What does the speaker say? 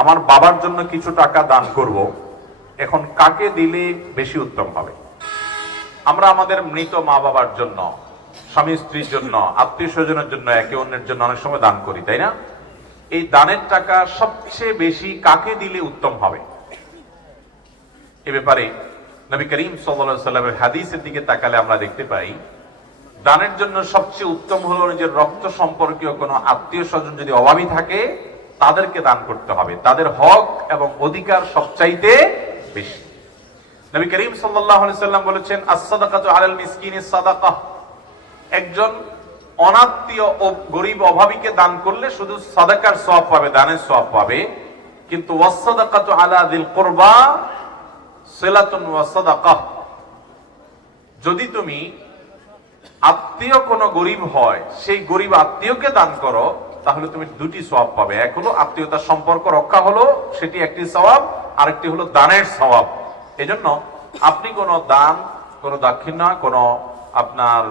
আমার বাবার জন্য কিছু টাকা দান করব, এখন কাকে দিলে বেশি উত্তম হবে? আমরা আমাদের মৃত মা বাবার জন্য, স্বামী স্ত্রীর জন্য, আত্মীয় স্বজনের জন্য, একে অন্যের জন্য অনেক সময় দান করি, তাই না? এই দানের টাকা সবচেয়ে বেশি কাকে দিলে উত্তম হবে? এ ব্যাপারে নবী করিম সাল্লাল্লাহু আলাইহি ওয়াসাল্লামের হাদিসের দিকে তাকালে আমরা দেখতে পাই, দানের জন্য সবচেয়ে উত্তম হলো নিজের রক্ত সম্পর্কীয় কোনো আত্মীয় স্বজন যদি অভাবী থাকে তাদেরকে দান করতে হবে। তাদের হক এবং অধিকার সবচাইতে বেশি। নবী করিম সাল্লাল্লাহু আলাইহি ওয়াসাল্লাম বলেছেন, আস-সাদাকাতু আলাল মিসকিনি সাদাকাহ। একজন অনাত্মীয় ও গরিব অভাবীকে দান করলে শুধু সাদাকার সওয়াব পাবে, দানের সওয়াব পাবে, কিন্তু ওয়াস-সাদাকাতু আলা যিল কুরবা সিলাতুন ওয়া সাদাকাহ। যদি তুমি আত্মীয় কোন গরিব হয়, সেই গরিব আত্মীয়কে দান করো, তাহলে তুমি দুটি সওয়াব পাবে। এক হলো আত্মীয়তার সম্পর্ক রক্ষা হলো, সেটি একটি সওয়াব, আরেকটি হলো দানের সওয়াব। এজন্য আপনি কোন দান, কোন দাক্ষিণ্য, কোন আপনার